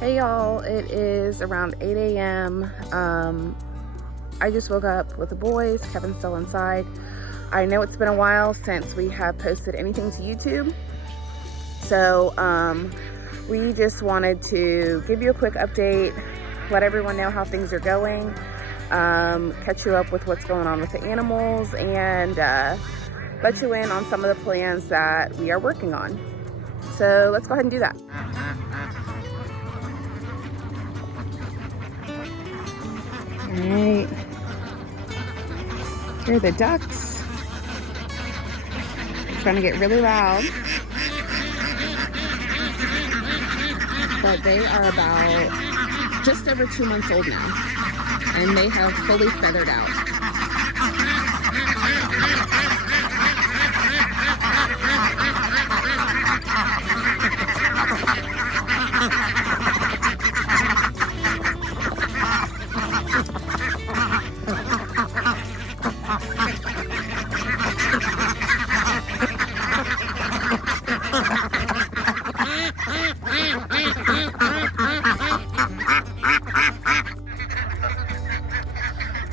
Hey y'all, it is around 8 a.m. I just woke up with the boys. Kevin's still inside. I know it's been a while since we have posted anything to YouTube. So we just wanted to give you a quick update, let everyone know how things are going, catch you up with what's going on with the animals, and let you in on some of the plans that we are working on. So let's go ahead and do that. All right, here are the ducks. It's gonna get really loud, but they are about just over 2 months old now, and they have fully feathered out.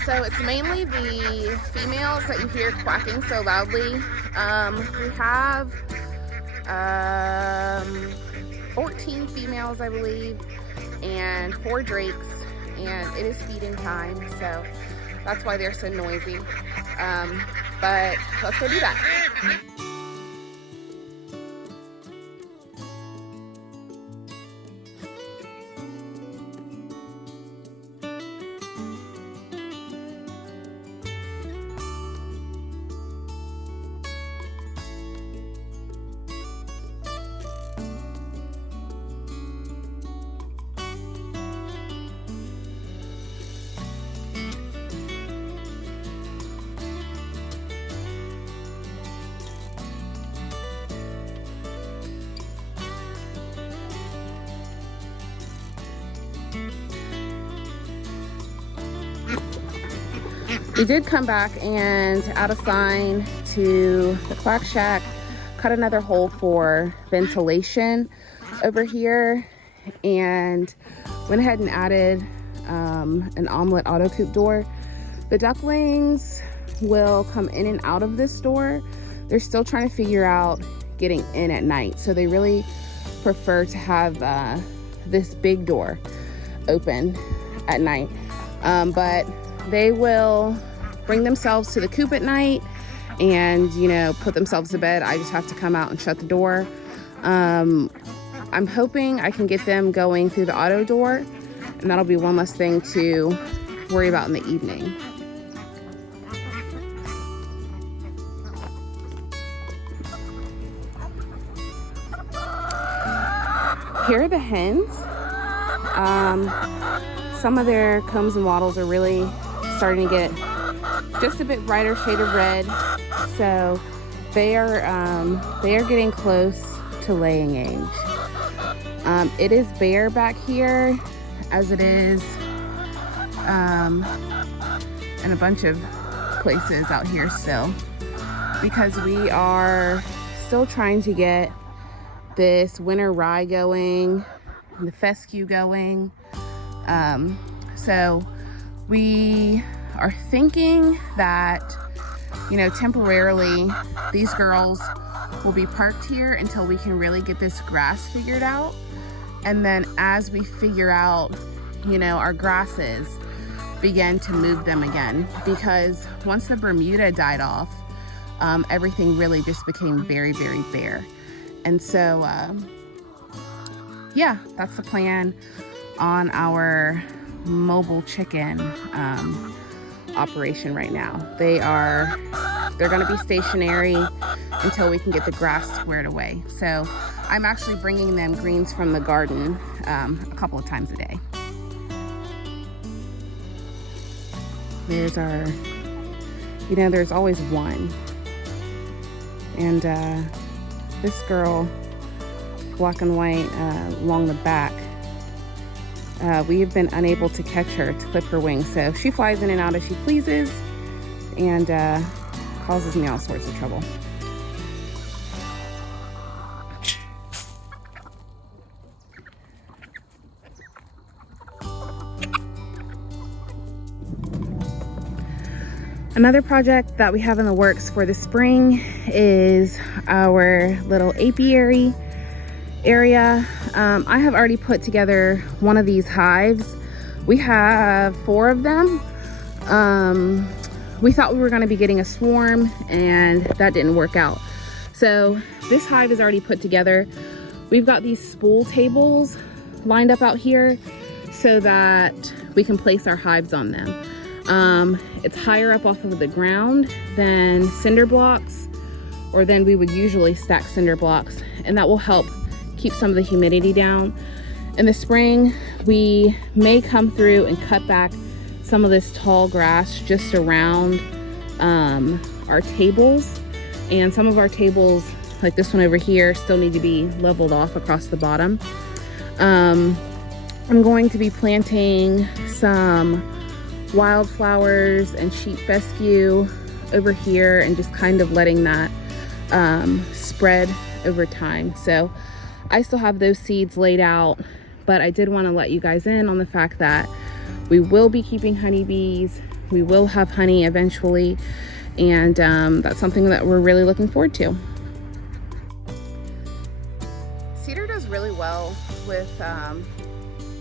So it's mainly the females that you hear quacking so loudly. We have 14 females, I believe, and 4 drakes, and it is feeding time, so that's why they're so noisy. But let's go do that. We did come back and add a sign to the quack shack, cut another hole for ventilation over here, and went ahead and added an omelet auto coop door. The ducklings will come in and out of this door. They're still trying to figure out getting in at night, so they really prefer to have this big door open at night. But they will bring themselves to the coop at night and, you know, put themselves to bed. I just have to come out and shut the door. I'm hoping I can get them going through the auto door, and that'll be one less thing to worry about in the evening. Here are the hens. Some of their combs and wattles are really starting to get just a bit brighter shade of red, so they are getting close to laying age. It is bare back here, as it is in a bunch of places out here still, because we are still trying to get this winter rye going, the fescue going. So we are thinking that, you know, temporarily these girls will be parked here until we can really get this grass figured out. And then as we figure out, you know, our grasses, begin to move them again, because once the Bermuda died off, everything really just became very, very bare. And so, yeah, that's the plan on our mobile chicken operation right now. They're going to be stationary until we can get the grass squared away. So I'm actually bringing them greens from the garden a couple of times a day. There's our, you know, there's always one. And this girl, black and white, along the back, we have been unable to catch her to clip her wings. So she flies in and out as she pleases and causes me all sorts of trouble. Another project that we have in the works for the spring is our little apiary area. I have already put together one of these hives. We have 4 of them. We thought we were going to be getting a swarm, and that didn't work out. So this hive is already put together. We've got these spool tables lined up out here so that we can place our hives on them. It's higher up off of the ground than cinder blocks, or than we would usually stack cinder blocks, and that will help keep some of the humidity down. In the spring, we may come through and cut back some of this tall grass just around our tables, and some of our tables, like this one over here, still need to be leveled off across the bottom. I'm going to be planting some wildflowers and sheep fescue over here, and just kind of letting that spread over time. So I still have those seeds laid out, but I did want to let you guys in on the fact that we will be keeping honeybees. We will have honey eventually, and that's something that we're really looking forward to. Cedar does really well with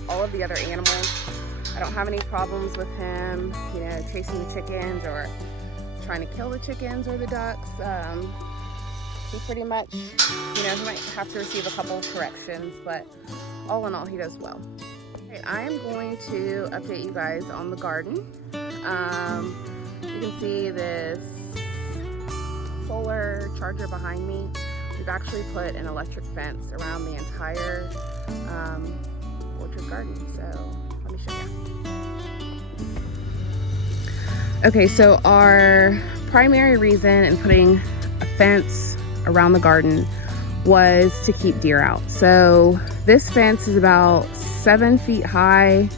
all of the other animals. I don't have any problems with him, you know, chasing the chickens or trying to kill the chickens or the ducks. He pretty much, you know, he might have to receive a couple of corrections, but all in all, he does well. Okay, I am going to update you guys on the garden. You can see this solar charger behind me. We've actually put an electric fence around the entire orchard garden, so let me show you. Okay, so our primary reason in putting a fence around the garden was to keep deer out. So this fence is about 7 feet high.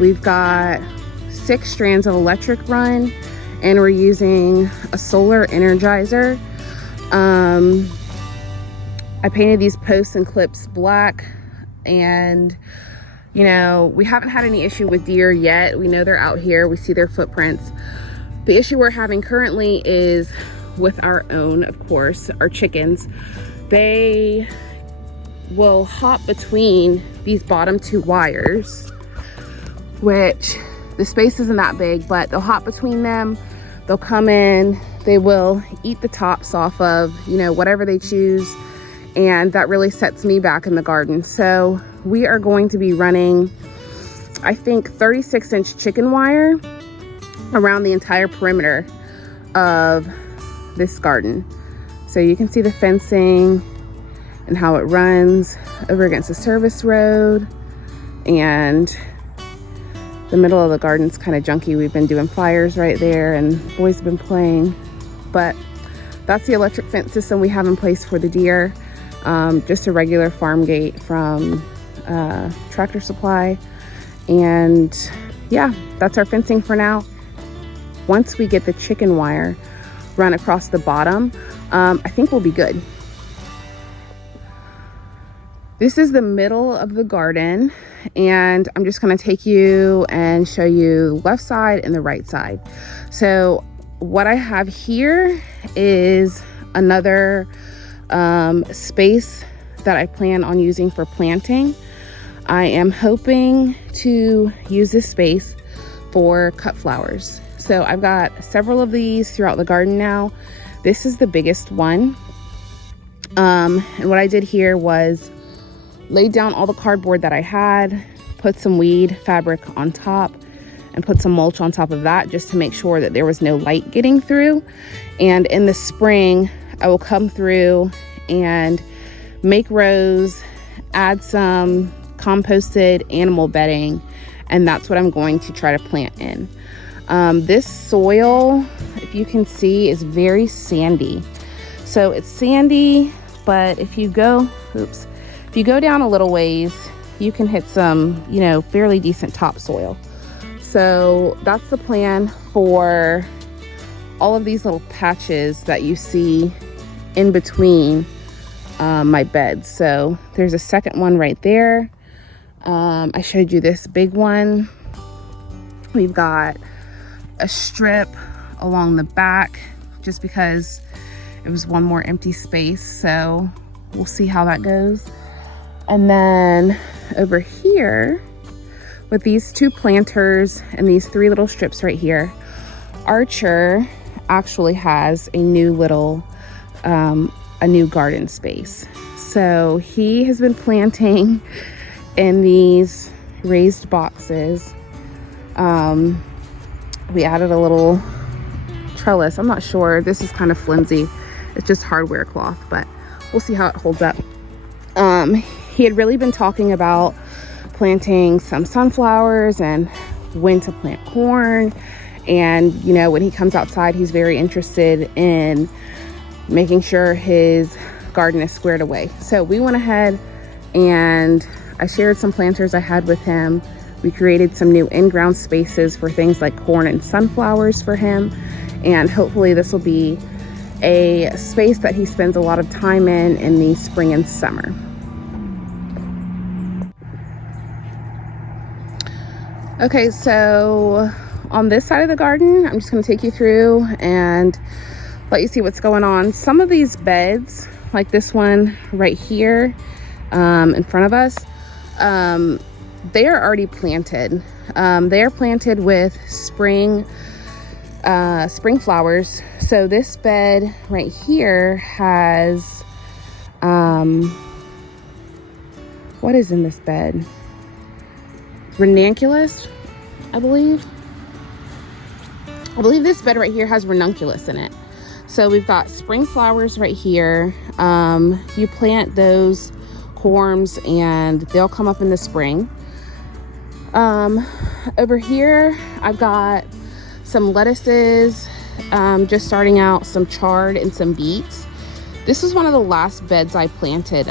We've got 6 strands of electric run, and we're using a solar energizer. I painted these posts and clips black, and you know, we haven't had any issue with deer yet. We know they're out here. We see their footprints. The issue we're having currently is with our own, of course, our chickens. They will hop between these bottom 2 wires, which the space isn't that big, but they'll hop between them. They'll come in, they will eat the tops off of, you know, whatever they choose. And that really sets me back in the garden. So we are going to be running, I think, 36-inch chicken wire around the entire perimeter of this garden. So you can see the fencing and how it runs over against the service road, and the middle of the garden's kind of junky. We've been doing fires right there, and boys have been playing, but that's the electric fence system we have in place for the deer. Just a regular farm gate from Tractor Supply, and yeah, that's our fencing for now. Once we get the chicken wire run across the bottom, I think we'll be good. This is the middle of the garden, and I'm just going to take you and show you the left side and the right side. So what I have here is another space that I plan on using for planting. I am hoping to use this space for cut flowers. So I've got several of these throughout the garden now. This is the biggest one. And what I did here was laid down all the cardboard that I had, put some weed fabric on top, and put some mulch on top of that just to make sure that there was no light getting through. And in the spring, I will come through and make rows, add some composted animal bedding, and that's what I'm going to try to plant in. This soil, if you can see, is very sandy. So it's sandy, but if you go down a little ways, you can hit some, you know, fairly decent topsoil. So that's the plan for all of these little patches that you see in between my beds. So there's a second one right there. I showed you this big one. We've got a strip along the back just because it was one more empty space. So we'll see how that goes. And then over here with these 2 planters and these 3 little strips right here, Archer actually has a new little, a new garden space. So he has been planting in these raised boxes. We added a little trellis. I'm not sure. This is kind of flimsy. It's just hardware cloth, but we'll see how it holds up. He had really been talking about planting some sunflowers and when to plant corn. And, you know, when he comes outside, he's very interested in making sure his garden is squared away. So we went ahead and I shared some planters I had with him. We created some new in-ground spaces for things like corn and sunflowers for him. And hopefully this will be a space that he spends a lot of time in the spring and summer. Okay, so on this side of the garden, I'm just going to take you through and let you see what's going on. Some of these beds, like this one right here in front of us, they are already planted. They are planted with spring flowers. So this bed right here has, what is in this bed? Ranunculus, I believe. I believe this bed right here has ranunculus in it. So we've got spring flowers right here. You plant those corms and they'll come up in the spring. Over here, I've got some lettuces, just starting out, some chard and some beets. This was one of the last beds I planted.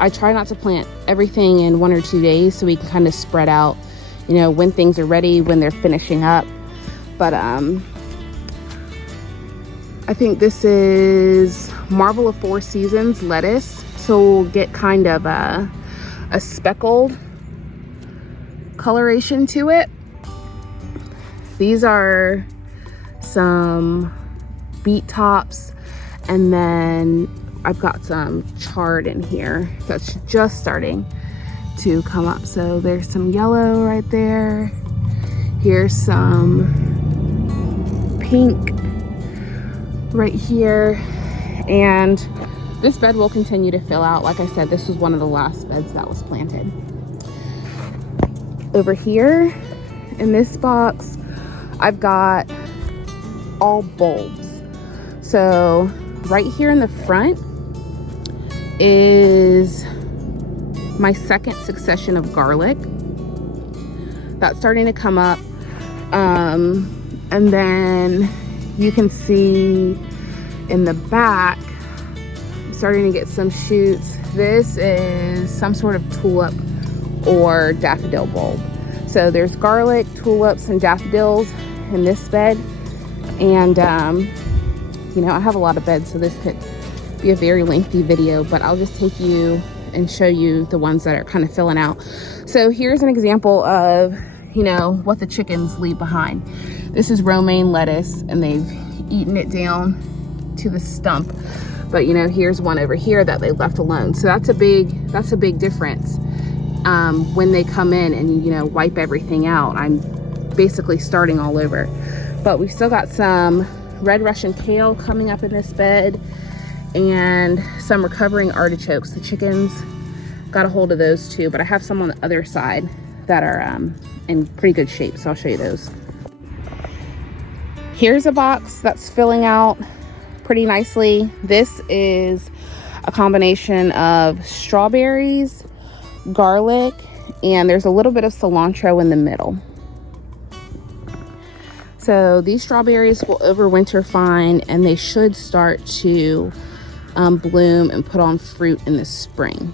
I try not to plant everything in 1 or 2 days so we can kind of spread out, you know, when things are ready, when they're finishing up. But I think this is Marvel of 4 Seasons lettuce. So we'll get kind of a speckled coloration to it. These are some beet tops, and then I've got some chard in here that's just starting to come up. So there's some yellow right there. Here's some pink right here. And this bed will continue to fill out. Like I said, this was one of the last beds that was planted. Over here in this box, I've got all bulbs. So right here in the front is my second succession of garlic. That's starting to come up. And then you can see in the back, I'm starting to get some shoots. This is some sort of tulip or daffodil bulb. So there's garlic, tulips, and daffodils in this bed. And, you know, I have a lot of beds, so this could be a very lengthy video, but I'll just take you and show you the ones that are kind of filling out. So here's an example of, you know, what the chickens leave behind. This is romaine lettuce, and they've eaten it down to the stump. But, you know, here's one over here that they left alone. So that's a big difference. When they come in and, you know, wipe everything out, I'm basically starting all over. But we've still got some red Russian kale coming up in this bed, and some recovering artichokes. The chickens got a hold of those too, but I have some on the other side that are in pretty good shape, so I'll show you those. Here's a box that's filling out pretty nicely. This is a combination of strawberries, garlic, and there's a little bit of cilantro in the middle. So these strawberries will overwinter fine, and they should start to bloom and put on fruit in the spring.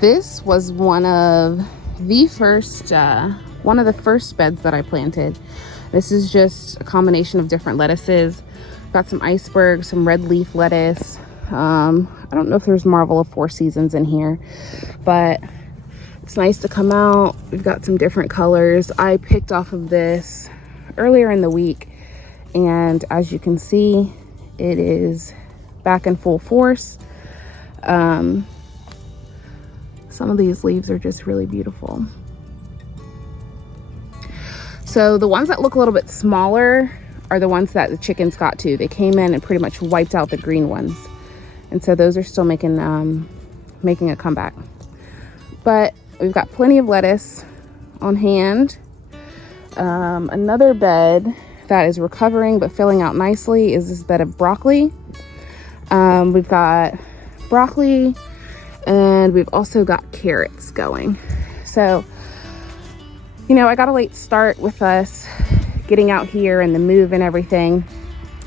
This was one of the first beds that I planted. This is just a combination of different lettuces. Got some iceberg, some red leaf lettuce. I don't know if there's Marvel of 4 Seasons in here, but It's nice to come out. We've got some different colors. I picked off of this earlier in the week, and as you can see, it is back in full force. Some of these leaves are just really beautiful. So the ones that look a little bit smaller are the ones that the chickens got to. They came in and pretty much wiped out the green ones. And so those are still making a comeback. But we've got plenty of lettuce on hand. Another bed that is recovering but filling out nicely is this bed of broccoli. We've got broccoli, and we've also got carrots going. So, you know, I got a late start with us getting out here and the move and everything,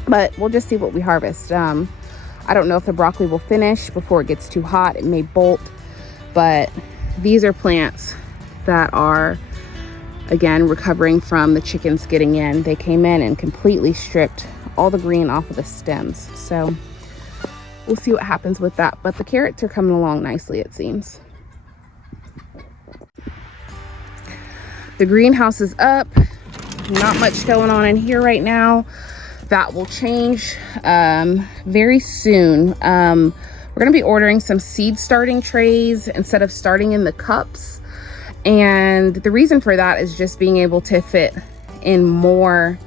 but we'll just see what we harvest. I don't know if the broccoli will finish before it gets too hot. It may bolt, but these are plants that are, again, recovering from the chickens getting in. They came in and completely stripped all the green off of the stems. So we'll see what happens with that. But the carrots are coming along nicely, it seems. The greenhouse is up. Not much going on in here right now. That will change very soon. We're going to be ordering some seed starting trays instead of starting in the cups. And the reason for that is just being able to fit in more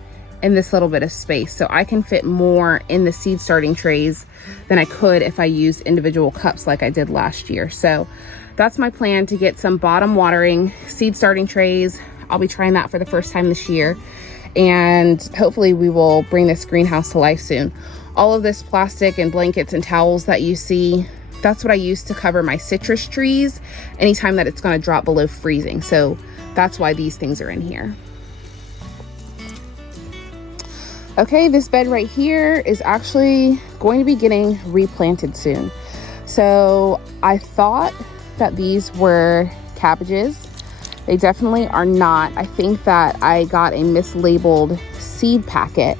in this little bit of space. So I can fit more in the seed starting trays than I could if I used individual cups like I did last year. So that's my plan, to get some bottom watering seed starting trays. I'll be trying that for the first time this year. And hopefully we will bring this greenhouse to life soon. All of this plastic and blankets and towels that you see, that's what I use to cover my citrus trees anytime that it's going to drop below freezing. So that's why these things are in here. Okay, this bed right here is actually going to be getting replanted soon. So I thought that these were cabbages. They definitely are not. I think that I got a mislabeled seed packet.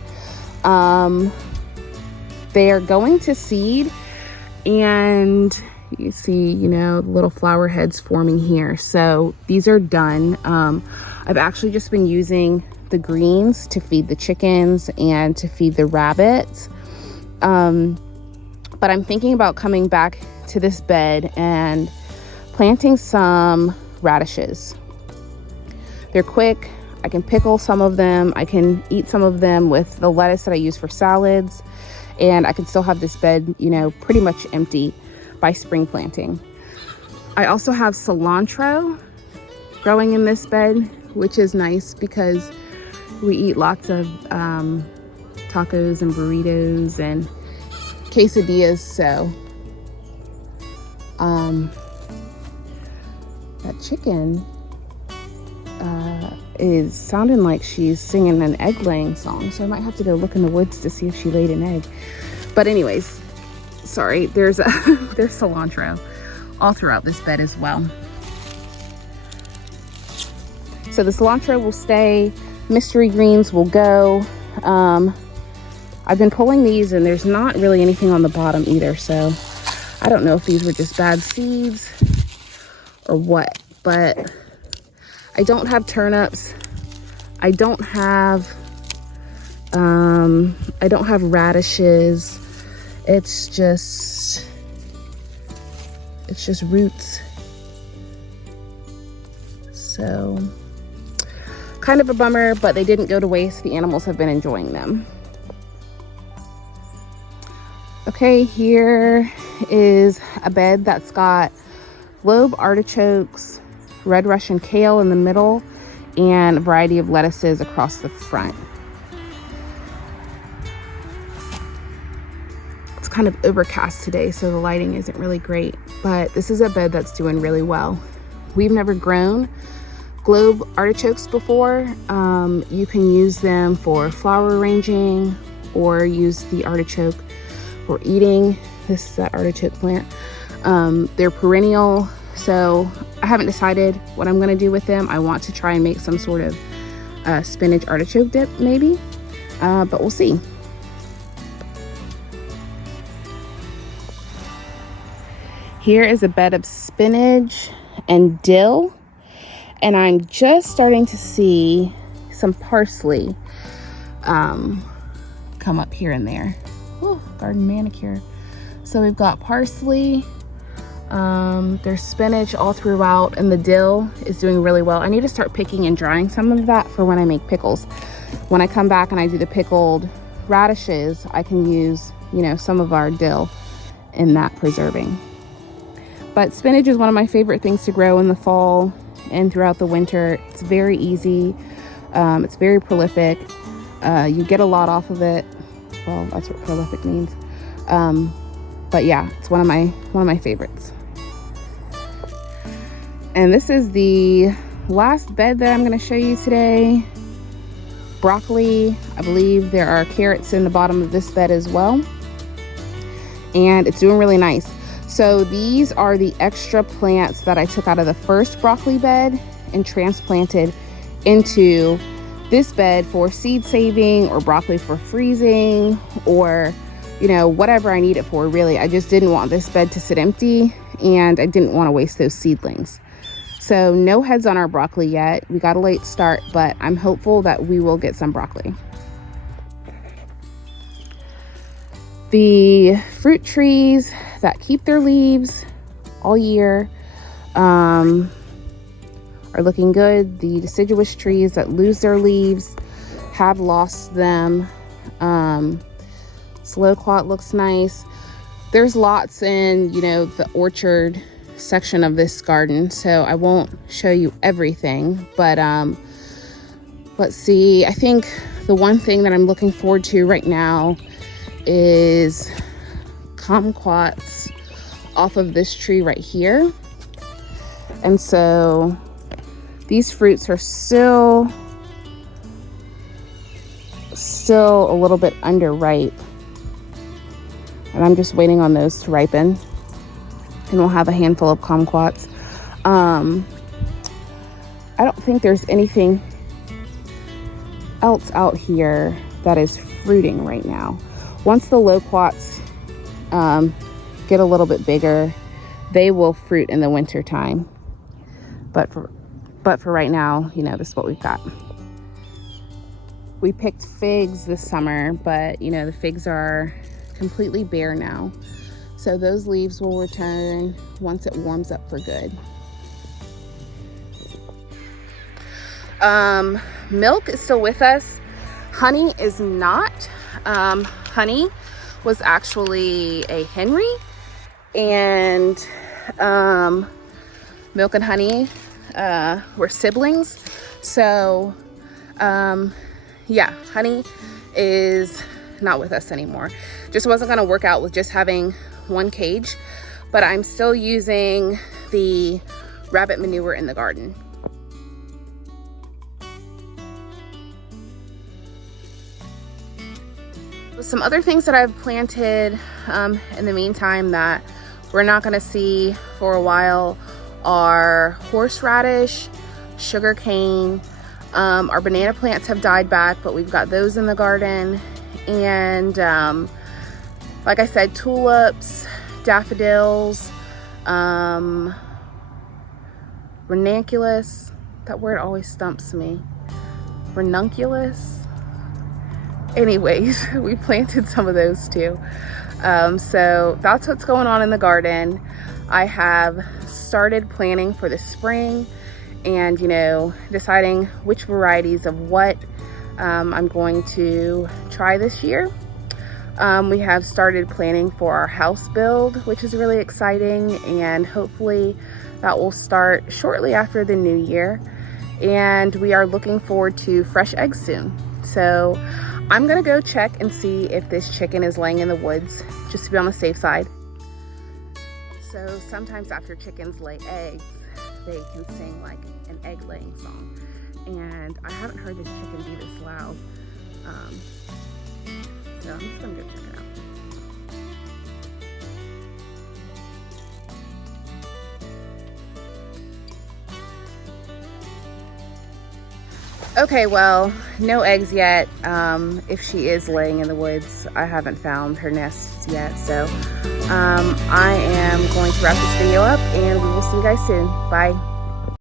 They are going to seed, and you see, you know, little flower heads forming here. So these are done. I've actually just been using the greens to feed the chickens and to feed the rabbits. But I'm thinking about coming back to this bed and planting some radishes. They're quick. I can pickle some of them. I can eat some of them with the lettuce that I use for salads. And I can still have this bed, you know, pretty much empty by spring planting. I also have cilantro growing in this bed, which is nice because we eat lots of tacos and burritos and quesadillas. So that chicken is sounding like she's singing an egg laying song, so I might have to go look in the woods to see if she laid an egg. But anyways, sorry, there's cilantro all throughout this bed as well. So the cilantro will stay, mystery greens will go. I've been pulling these and there's not really anything on the bottom either, so I don't know if these were just bad seeds or what, but I don't have turnips. I don't have radishes. It's just roots. So kind of a bummer, but they didn't go to waste. The animals have been enjoying them. Okay, here is a bed that's got globe artichokes, red Russian kale in the middle, and a variety of lettuces across the front. It's kind of overcast today, so the lighting isn't really great, but this is a bed that's doing really well. We've never grown globe artichokes before. You can use them for flower arranging or use the artichoke for eating. This is that artichoke plant. They're perennial. So I haven't decided what I'm going to do with them. I want to try and make some sort of spinach artichoke dip maybe, but we'll see. Here is a bed of spinach and dill, and I'm just starting to see some parsley come up here and there. Ooh, garden manicure. So we've got parsley, there's spinach all throughout, and the dill is doing really well. I need to start picking and drying some of that for when I make pickles. When I come back and I do the pickled radishes, I can use, you know, some of our dill in that preserving. But spinach is one of my favorite things to grow in the fall and throughout the winter. It's very easy. It's very prolific. You get a lot off of it. Well, that's what prolific means. But yeah, it's one of my favorites. And this is the last bed that I'm going to show you today. Broccoli. I believe there are carrots in the bottom of this bed as well. And it's doing really nice. So these are the extra plants that I took out of the first broccoli bed and transplanted into this bed for seed saving, or broccoli for freezing, or, you know, whatever I need it for, really. I just didn't want this bed to sit empty, and I didn't want to waste those seedlings. So no heads on our broccoli yet. We got a late start, but I'm hopeful that we will get some broccoli. The fruit trees that keep their leaves all year are looking good. The deciduous trees that lose their leaves have lost them. Sloquat looks nice. There's lots in, you know, the orchard section of this garden, so I won't show you everything, but let's see. I think the one thing that I'm looking forward to right now is kumquats off of this tree right here. And so these fruits are still a little bit underripe, and I'm just waiting on those to ripen, and we'll have a handful of kumquats. I don't think there's anything else out here that is fruiting right now. Once the loquats get a little bit bigger, they will fruit in the winter time. But for right now, you know, this is what we've got. We picked figs this summer, but you know, the figs are completely bare now. So those leaves will return once it warms up for good. Milk is still with us. Honey is not. Honey was actually a Henry, and Milk and Honey were siblings. So yeah, Honey is not with us anymore. Just wasn't going to work out with just having one cage, but I'm still using the rabbit manure in the garden. Some other things that I've planted in the meantime that we're not going to see for a while are horseradish, sugar cane. Our banana plants have died back, but we've got those in the garden. And like I said, tulips, daffodils, ranunculus. That word always stumps me. Ranunculus. Anyways, we planted some of those too. So that's what's going on in the garden. I have started planning for the spring, and you know, deciding which varieties of what I'm going to try this year. We have started planning for our house build, which is really exciting, and hopefully that will start shortly after the new year. And we are looking forward to fresh eggs soon. So I'm gonna go check and see if this chicken is laying in the woods, just to be on the safe side. So sometimes after chickens lay eggs, they can sing like an egg laying song. And I haven't heard this chicken be this loud. So I'm just gonna go check it out. Okay, well, no eggs yet. If she is laying in the woods, I haven't found her nest yet, so I am going to wrap this video up and we will see you guys soon. Bye.